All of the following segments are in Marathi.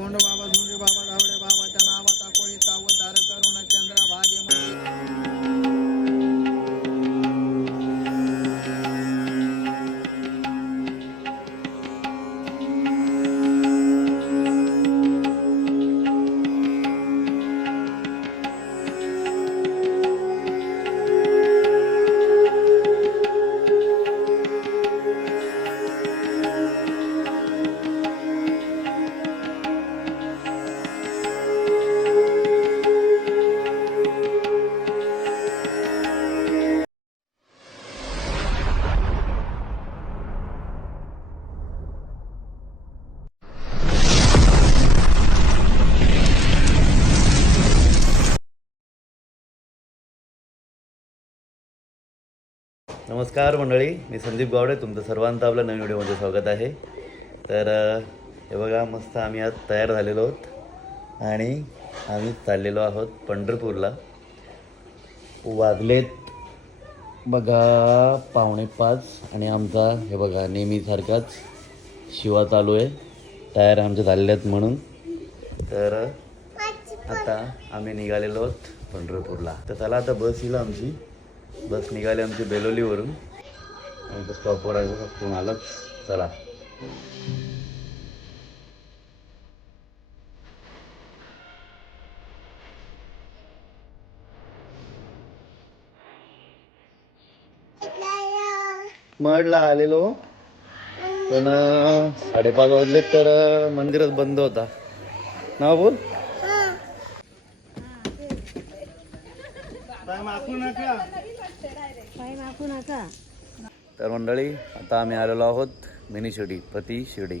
कोंड बाबा झुंडी बाबा धावडे बाबाच्या नावाचा कोळीचा उद्धार करून चंद्र भागेमध्ये नमस्कार मंडळी, मी संदीप गावडे. तुमचं सर्वांचं आपल्या नवीन व्हिडिओमध्ये स्वागत आहे. तर हे बघा, मस्त आम्ही आज तयार झालेलो आहोत आणि आम्ही चाललेलो आहोत पंढरपूरला. वाजलेत बघा 4:45 आणि आमचा हे बघा नेहमीसारखाच शिवा चालू आहे. तयार आमच्या झालेले आहेत म्हणून. तर आता आम्ही निघालेलो आहोत पंढरपूरला. तर चला आता बस येईल आमची. बस निघाली आमची बेलोलीवरून. आमच्या स्टॉपवर आहे बघा, फोन आलाच. चला मडला आलेलो, पण 5:30 वाजले तर मंदिरच बंद होता ना. बोल तर मंडळी, आता आम्ही आलेलो आहोत मिनी शिर्डी, प्रति शिर्डी.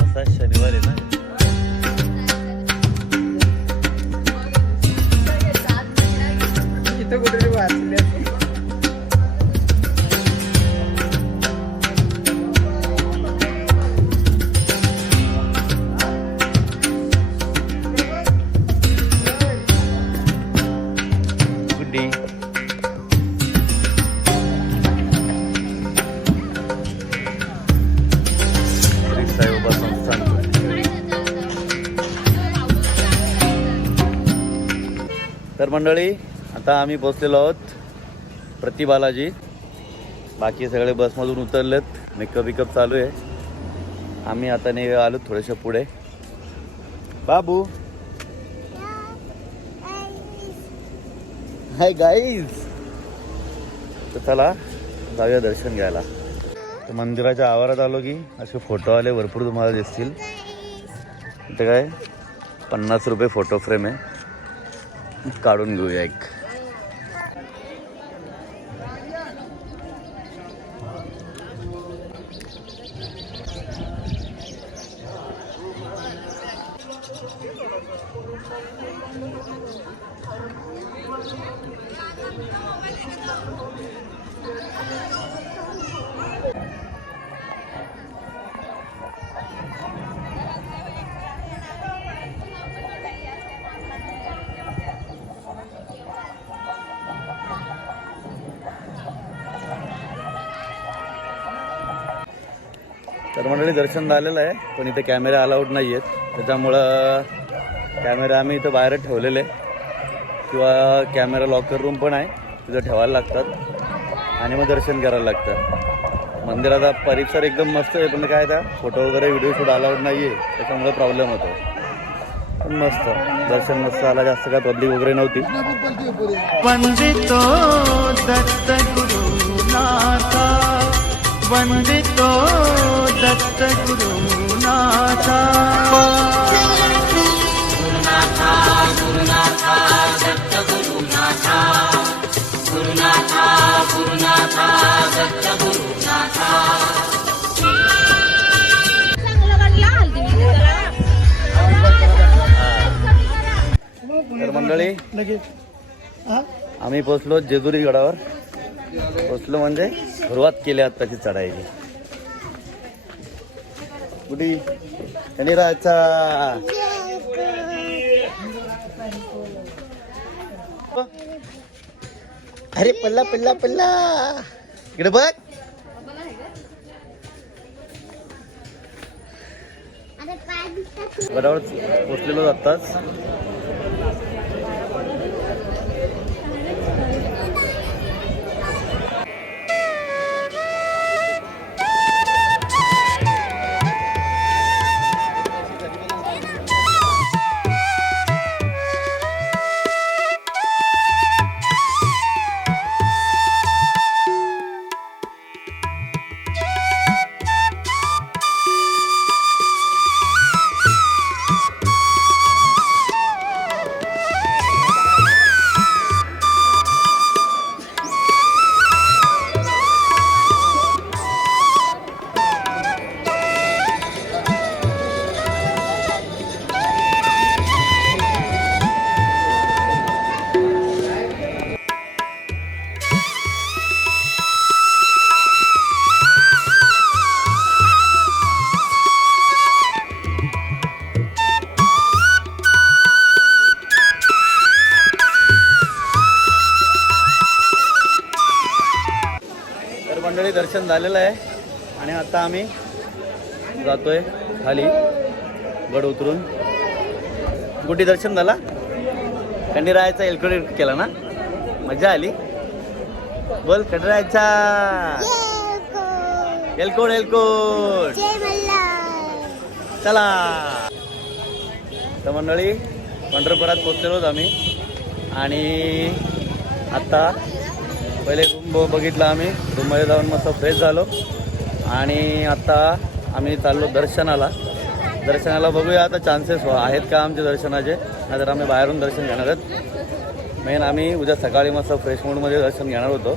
असा शनिवार आहे ना. कुठे वाचले गुड्डी. साईबाबा संस्थान. तर मंडळी, आता आम्ही पोचलेलो आहोत प्रति बालाजी. बाकी सगळे बसमधून उतरलेत. मेकअप विकअप चालू आहे. आम्ही आता आलो थोडेसे पुढे. बाबू, हाय गाईज. तर चला जाऊया दर्शन घ्यायला. तर मंदिराच्या आवारात आलो की असे फोटो आले भरपूर तुम्हाला दिसतील. इथे काय 50 रुपये फोटो फ्रेम आहे. काढून घेऊया एक. तर मंडळी, दर्शन झालेलं आहे, पण इथे कॅमेरे अलाउड नाही आहेत. त्याच्यामुळं कॅमेरे आम्ही इथं बाहेर ठेवलेले, किंवा कॅमेरा लॉकर रूम पण आहे तिथं ठेवायला लागतात आणि मग दर्शन करायला लागतं. मंदिराचा परिसर एकदम मस्त आहे, पण काय त्या फोटो वगैरे व्हिडिओ शूट अलाउड नाही आहे, त्याच्यामुळे प्रॉब्लेम होतो. पण मस्त दर्शन मस्त आला. जास्त काय पब्लिक वगैरे नव्हती. वंदितो दत्त गुरुनाथा, वंदितो दत्त गुरुनाथा. गुरुनाथा गुरुनाथा दत्त गुरुनाथा, गुरुनाथा गुरुनाथा दत्त गुरुनाथा. तर मंडळी, आम्ही पोचलो जेजुरी गडावर. पोचलो म्हणजे सुरुवात केली आताची चढायची. कुठे त्यांनी राहायचा. अरे पल्ला पल्ला पल्ला इकडे बघ. गडावर पोचलेलो आत्ताच. मंडळी दर्शन झालेलं आहे आणि आता आम्ही जातोय खाली गड उतरून. गुड्डी दर्शन झाला. खंडीरायाचा एलकोड केला ना. मजा आली. बोल खंडीरायाचा एलकोड एलकोड. चला तर मंडळी पंढरपुरात पोचलेलो आहोत आम्ही. आणि आता पहिले रूम बघितला आम्ही. रूममध्ये जाऊन मस्त फ्रेश झालो आणि आता आम्ही चाललो दर्शनाला. बघूया आता चान्सेस आहेत का आमचे दर्शनाचे. नाहीतर आम्ही बाहेरून दर्शन घेणार आहेत. मेन आम्ही उद्या सकाळी मस्त फ्रेश मूडमध्ये दर्शन घेणार होतो.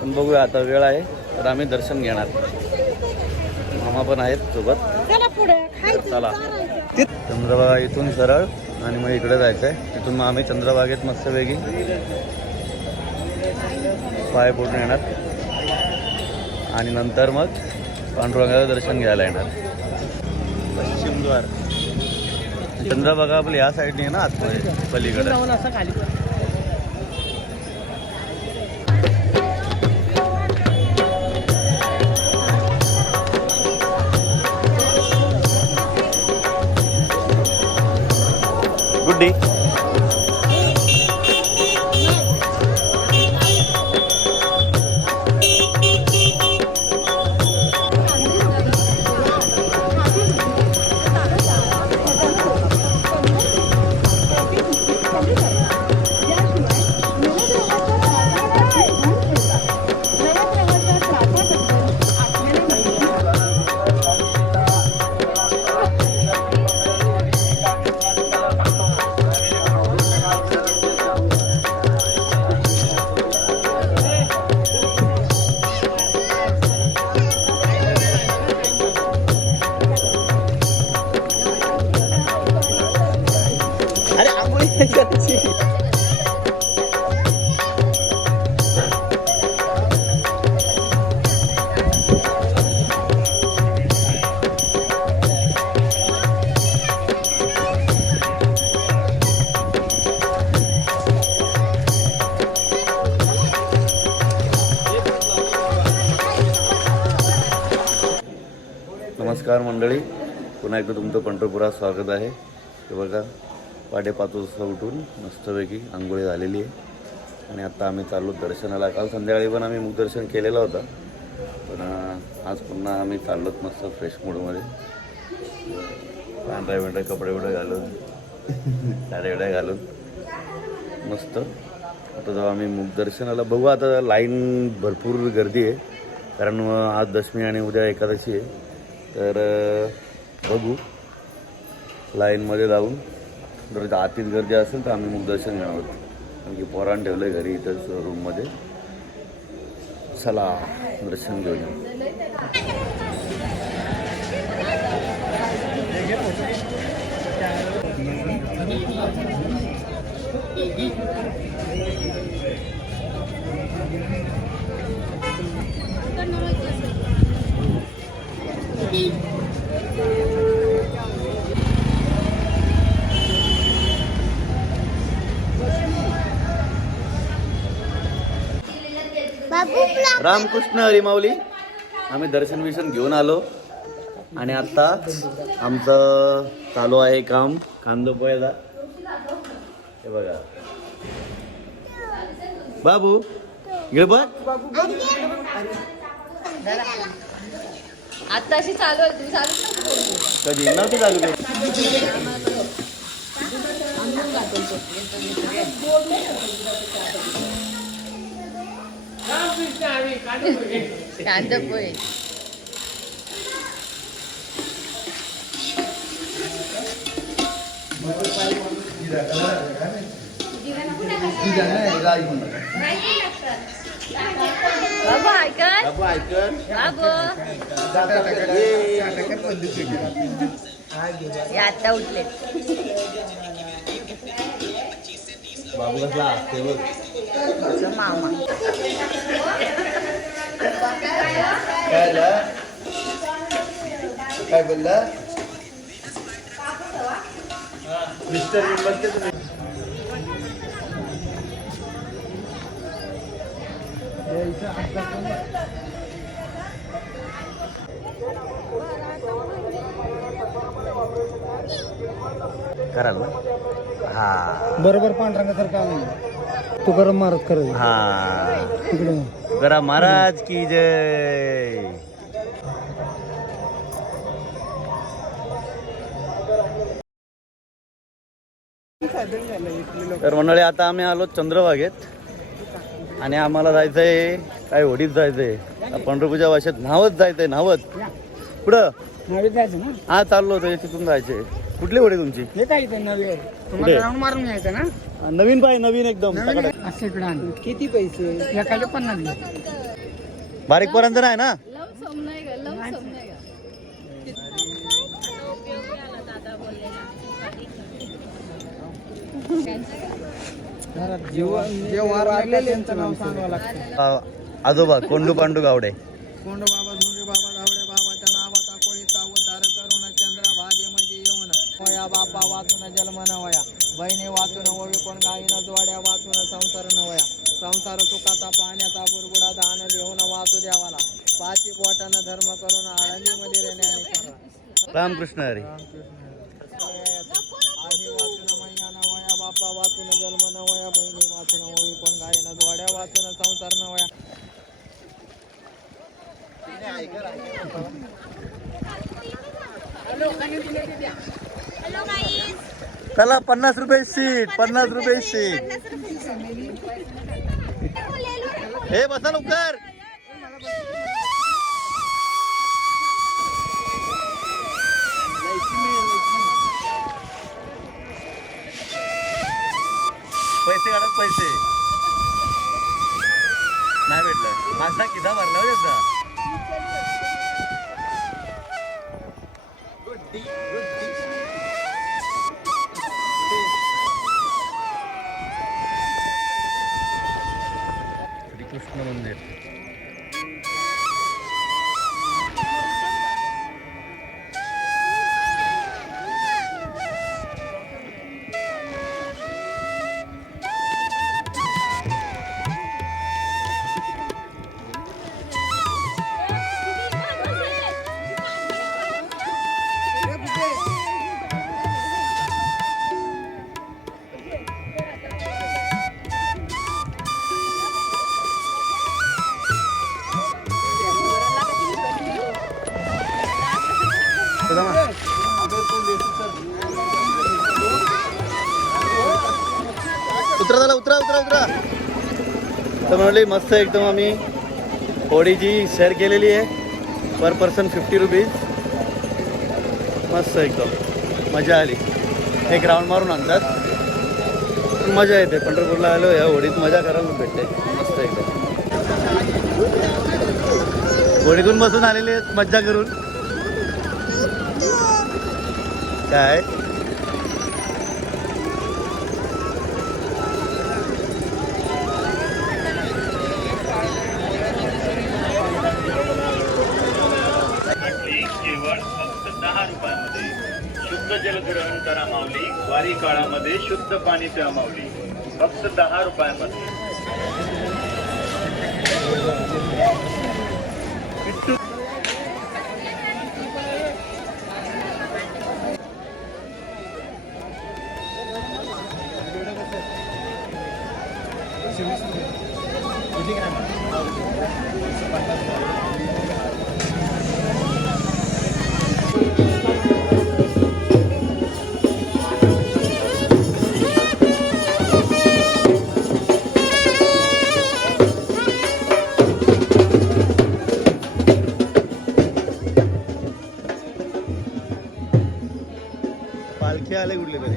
पण बघूया आता वेळ आहे तर आम्ही दर्शन घेणार. मामा पण आहेत सोबत. चला चंद्रभागा इथून सरळ आणि मग इकडे जायचं आहे. तिथून मग आम्ही चंद्रभागेत मस्तपैकी पाय पोटून येणार आणि नंतर मग पांडुरंगाचं दर्शन घ्यायला येणार. पश्चिम द्वार. चंद्रभागा आपली या साईडने आहे ना आतमध्ये पलीकडे. गुड्डी नमस्कार मंडळी, पुन्हा एकदा तुमचं पंढरपुरात स्वागत आहे. हे बघा पाटे 5 वाजता उठून मस्तपैकी आंघोळी झालेली आहे आणि आता आम्ही चाललो दर्शनाला. काल संध्याकाळी पण आम्ही मुखदर्शन केलेलं होतं, पण आज पुन्हा आम्ही चाललोत मस्त फ्रेश मूडमध्ये. पांढऱ्या कपडे बिडे घालून साड्या बिड्या घालून मस्त. आता जेव्हा आम्ही मुखदर्शनाला बघू. आता लाईन भरपूर गर्दी आहे कारण आज दशमी आणि उद्या एकादशी आहे. तर बघू लाईनमध्ये जाऊन जर आतील गर्दी असेल तर आम्ही मुखदर्शन घेणार आहोत. कारण की पोरान ठेवलं आहे घरी इथंच रूममध्ये. चला दर्शन घेऊया. रामकृष्ण हरी माऊली. आम्ही दर्शन विशन घेऊन आलो आणि आता आमचं चालू आहे काम कांदो पोह्याचा. हे बघा बाबू इकडे बघ. आता अशी चालू आहे, तू चालू कधी नव्हती चालू केली. कांदा पोहे. बाबू ऐकन, बाबू हे आता उठले. बाबू कसला असते बघ. मामा काय बोलला मिस्टर बसते तुम्ही. कराल ना. हा बरोबर पांढरंगासारखं आलं तू गरम मारत कर. हा तिकडे गरा महाराज की जय. तर मंडळी आता आम्ही आलो चंद्रभागेत आणि आम्हाला जायचंय काय होडीत जायचंय. पंढरपूरच्या भाषेत न्हावत जायचंय. न्हावत पुढं नावीत जायचं ना. हा चाललो होतो तिथून जायचंय. कुठली होडी तुमची? येत आहे नवी तुम्हाला राऊंड मारून घ्यायचं ना. नवीन पाय नवीन एकदम असं इकडे आण. किती पैसे एखाद्या 50. बारीक पर्यंत नाही ना. त्यांचं नाव सांगावं लागतं. आजोबा कोंडू पांडू गावडे. कोंड बाबा झुंडी बाबा धावडे बाबाच्या नावाचा कोळीचा उद्धार करून चंद्र भागेमध्ये येऊन वया बापा वाचून जन्म न वया बहिणी वाचून ववी कोण गाईन जोड्या वाचून संसार न वया संसार सुखाचा पाण्याचा बुरबुडा दान देऊन वाचू द्यावाला पाची पोटानं धर्म करून आळंदीमध्ये रेण्याने करा. रामकृष्ण हरी. आहे वाचून मैया न वया बापा वाचून जन्म न वया बहिणी वाचून ववी कोण गाईन जोड्या वाचून संसार न वया. चला 50 रुपये सीट. 50 रुपये सीट. हे बसा लवकर. पैसे काढत पैसे नाही भेटलं. माझा किदा भरला हो त्याचा. श्रीकृष्ण मंदिर. उतरा झाला. उतरा उतरा उतरा. तर म्हणाली मस्त एकदम आम्ही होडीची शेअर केलेली आहे. पर पर्सन 50 रुपीज. मस्त एकदम मजा आली. एक राऊंड मारून आणतात. मजा येते. पंढरपूरला आलो या होडीत मजा करायला भेटते. मस्त एकदम होडीतून बसून आलेले मज्जा करून. काय 10 रुपयामध्ये. शुद्ध जल ग्रहण करा माऊली, वारी काळामध्ये शुद्ध पाणी प्या माऊली, फक्त 10 रुपयामध्ये. पालखी आले कुठले तरी.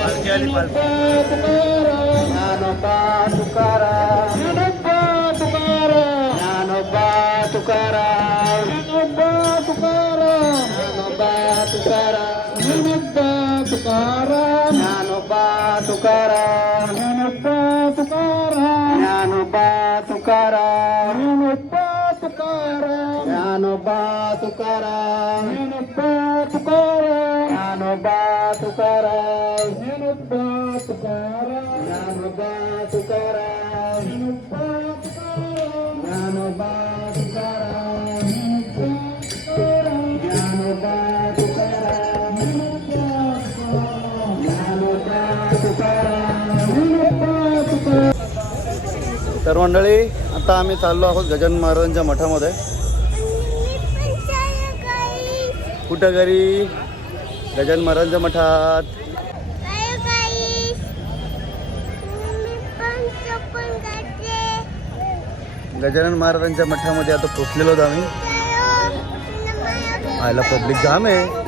पालखी आली पालखी. ज्ञानोबा तुकाराम, ज्ञानोबा तुकाराम, ज्ञानोबा तुकाराम, ज्ञानोबा तुकाराम, ज्ञानोबा तुकाराम, ज्ञानोबा तुकाराम, ज्ञानोबा तुकाराम, ज्ञानोबा तुकाराम, ज्ञानोबा तुकाराम, ज्ञानोबा तुकाराम, ज्ञानोबा तुकाराम, ज्ञानोबा तुकाराम, ज्ञानोबा तुकाराम, ज्ञानोबा तुकाराम, ज्ञानोबा तुकाराम, ज्ञानोबा तुकाराम, ज्ञानोबा तुकाराम, ज्ञानोबा तुकाराम. तर मंडळी आता आम्ही चाललो आहोत गजानन महाराजांच्या मठामध्ये. कुठं घरी? गजानन महाराजांच्या मठात. गजानन महाराजांच्या मठामध्ये आता पोचलेलो आहोत आम्ही. आयला पब्लिक जाम आहे.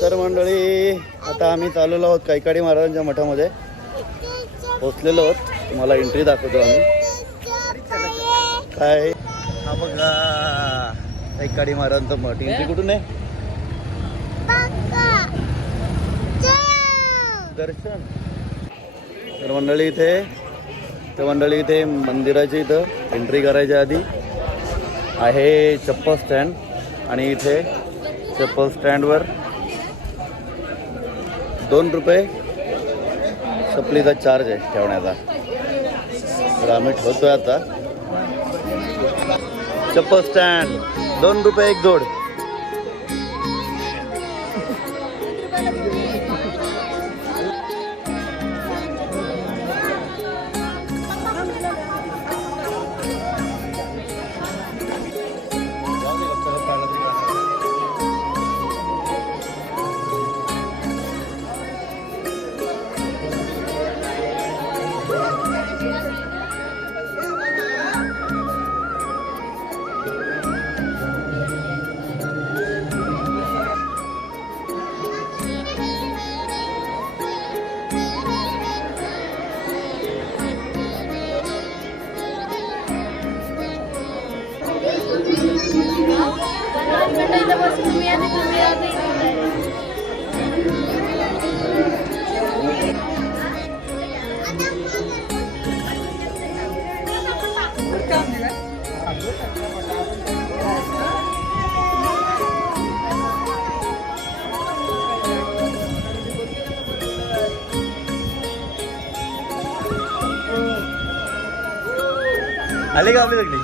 तर मंडळी आता आम्ही चाललेलो आहोत कैकाडी महाराजांच्या मठामध्ये. पोचलेलो आहोत. तुम्हाला एंट्री दाखवतो आम्ही. काय हा बघा कैकाडी महाराजांचं मठ. एंट्री कुठून आहे? दर्शन. तर मंडळी इथे मंदिराच्या इथं एंट्री करायच्या आधी आहे चप्पल स्टँड. आणि इथे चप्पल स्टँडवर 2 रुपये चपलीचा चार्ज आहे ठेवण्याचा. तर आम्ही ठेवतोय आता. चप्पल स्टँड 2 रुपये एक जोड. आले का आपली सगळी?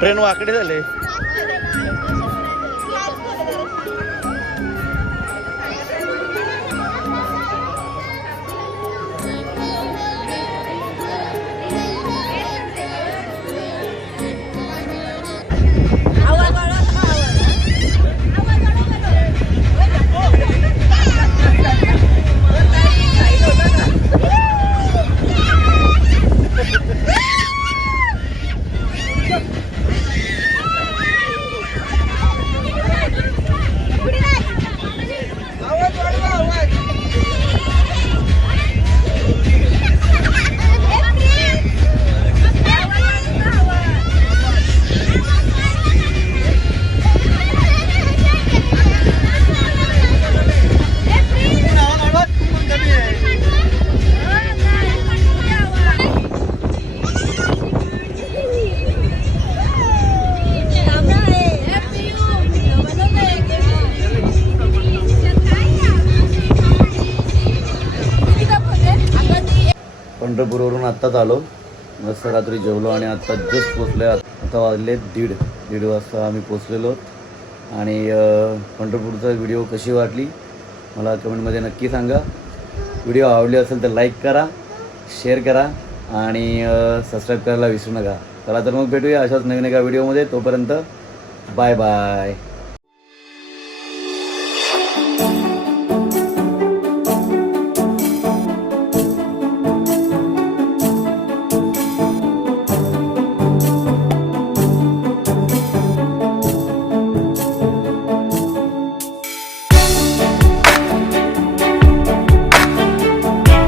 ट्रेन वाकडे झाले. पंढरपूरवरून आत्ताच आलो, मस्त रात्री जेवलो आणि आत्ता जस्ट पोचलो. आता वाजले दीड वाजता आम्ही पोचलेलो. आणि पंढरपूरचा व्हिडिओ कशी वाटली मला कमेंटमध्ये नक्की सांगा. व्हिडिओ आवडली असेल तर लाईक करा, शेअर करा आणि सबस्क्राईब करायला विसरू नका. चला तर मग भेटूया अशाच नवीन एका व्हिडिओमध्ये. तोपर्यंत बाय बाय.